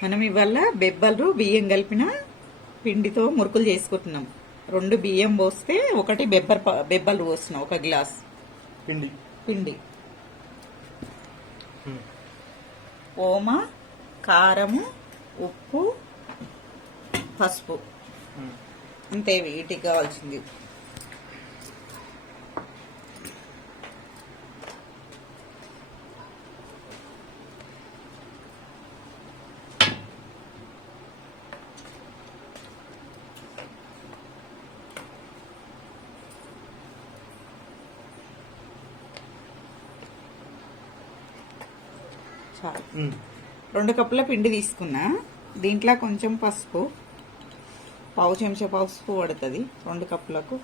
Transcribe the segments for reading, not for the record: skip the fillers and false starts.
మనం ఇవాళ బెబ్బలు బియ్యం కలిపిన పిండితో మురుకులు చేసుకుంటున్నాం. 2 బియ్యం పోస్తే 1 బెబ్బలు పోస్తున్నాం, 1 గ్లాస్ పిండి. ఓమ, కారము, ఉప్పు, పసుపు, అంతే వీటికి కావాల్సింది. చాలు. 2 కప్పుల పిండి తీసుకున్నా. దీంట్లో కొంచెం పసుపు, పావు చెంచా పసుపు పడుతుంది 2 కప్పులకు.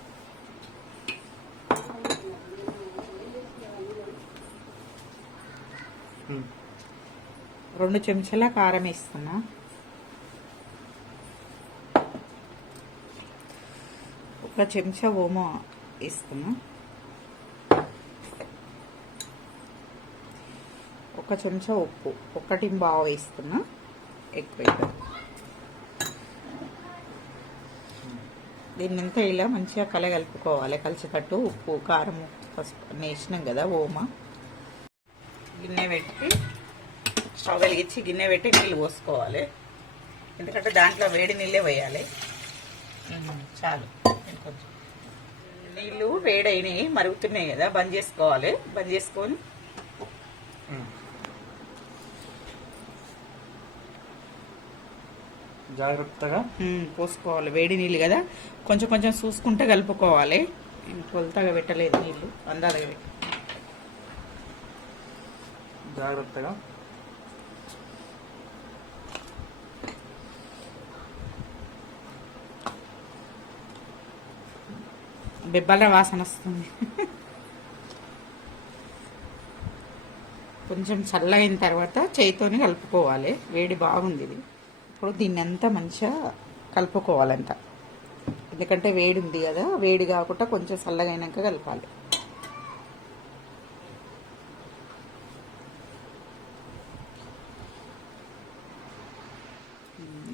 రెండు చెంచాల కారం వేస్తున్నా. ఒక చెంచా ఓమ వేస్తున్నా. 1 చెంచా ఉప్పు, 1.5 వేస్తున్నా, ఎక్కువ. దీన్నంతా ఇలా మంచిగా కలగలుపుకోవాలి, కలిసికట్టు. ఉప్పు, కారం, పసుపు అన్నీ వేసినాం కదా. ఓమ గిన్నె పెట్టి స్టవ్ వెలిగించి గిన్నె పెట్టి నీళ్ళు పోసుకోవాలి. ఎందుకంటే దాంట్లో వేడి నీళ్ళే వేయాలి. చాలు. కొంచెం నీళ్ళు వేడైనాయి, మరుగుతున్నాయి కదా, బంద్ చేసుకోవాలి. బంద్ చేసుకొని జాగ్రత్తగా పోసుకోవాలి. వేడి నీళ్ళు కదా, కొంచెం కొంచెం చూసుకుంటే కలుపుకోవాలి. కొలతగా పెట్టలేదు నీళ్ళు, అందాజగా పెట్టి జాగ్రత్తగా. బెబ్బల వాసన వస్తుంది. కొంచెం చల్లగైన తర్వాత చేయితోని కలుపుకోవాలి. వేడి బాగుంది ఇది. ఇప్పుడు దీన్ని అంతా మంచిగా కలుపుకోవాలంట, ఎందుకంటే వేడి ఉంది కదా. వేడి కాకుండా కొంచెం చల్లగైనాక కలపాలి.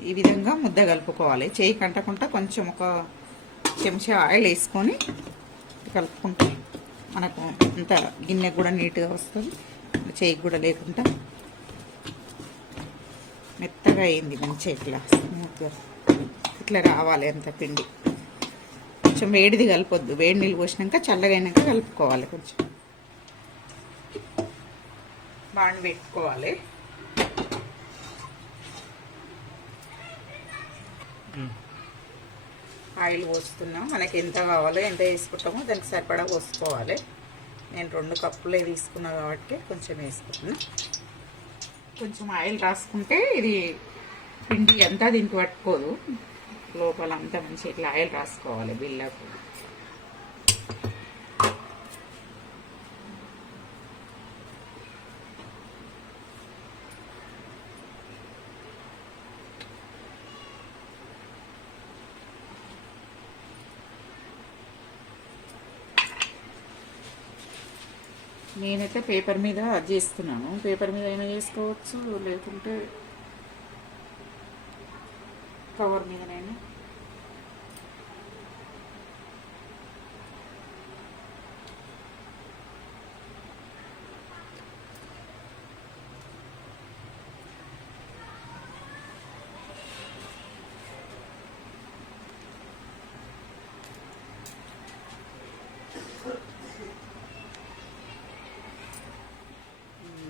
ఈ విధంగా ముద్ద కలుపుకోవాలి. చేయి కంటకుండా కొంచెం 1 చెంచా ఆయిల్ వేసుకొని కలుపుకుంటే మనకు అంత గిన్నె కూడా నీట్గా వస్తుంది, చేయికి కూడా లేకుండా. మెత్తగా అయింది మంచిగా, ఇట్లా స్మూత్గా ఇట్లా రావాలి అంత పిండి. కొంచెం వేడిది కలపొద్దు, వేడి నీళ్ళు పోసినాక చల్లగైనాక కలుపుకోవాలి. కొంచెం బాండి పెట్టుకోవాలి. ఆయిల్ పోస్తున్నాం, మనకి ఎంత కావాలో ఎంత వేసుకుంటామో దానికి సరిపడా పోసుకోవాలి. నేను 2 కప్పులే తీసుకున్నా కాబట్టి కొంచెం వేసుకుంటున్నా. కొంచెం ఆయిల్ రాసుకుంటే ఇది పిండి అంతా దీనికి పట్టుకోదు, లోపల అంతా మంచిగా ఇట్లా ఆయిల్ రాసుకోవాలి బిల్లకు. నేనైతే పేపర్ మీద చేస్తున్నాను. పేపర్ మీద అయినా చేసుకోవచ్చు, లేకుంటే కవర్ మీదనైనా.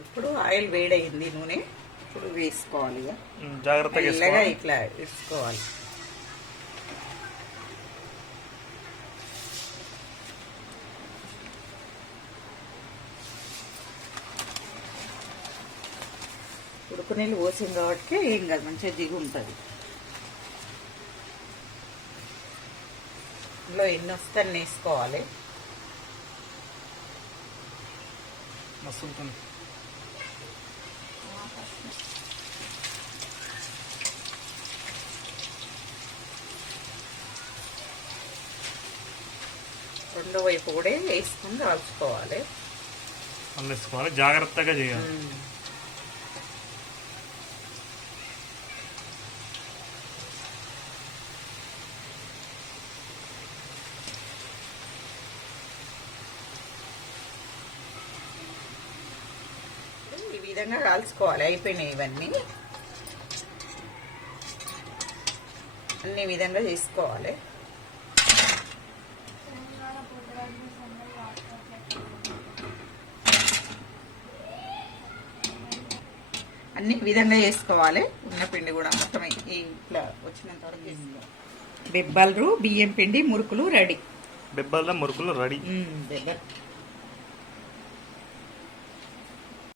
ఇప్పుడు ఆయిల్ వేడయింది, నూనె ఇప్పుడు వేసుకోవాలి. జాగ్రత్తగా ఇట్లా వేసుకోవాలి. ఉడుకు నీళ్ళు పోసింది కాబట్టి ఏం కాదు, మంచిగా దిగు ఉంటుంది. ఇందులో ఎన్ని వస్తే అన్ని వేసుకోవాలి. మస్తు రెండో వైపు కూడా వేసుకొని కాల్చుకోవాలి. జాగ్రత్తగా చేయాలి. విధంగా కాల్చుకోవాలి. అయిపోయినాయి ఇవన్నీ, అన్ని విధంగా చేసుకోవాలి. అన్ని విధంగా చేసుకోవాలి. ఉన్న పిండి కూడా మొత్తం ఇట్లా వచ్చినంత వరకు చేసుకోవాలి. బెబ్బలు, బియ్యం పిండి, మురుకులు రెడీ. బెబ్బల మురుకులు రెడీ. బెబ్బలు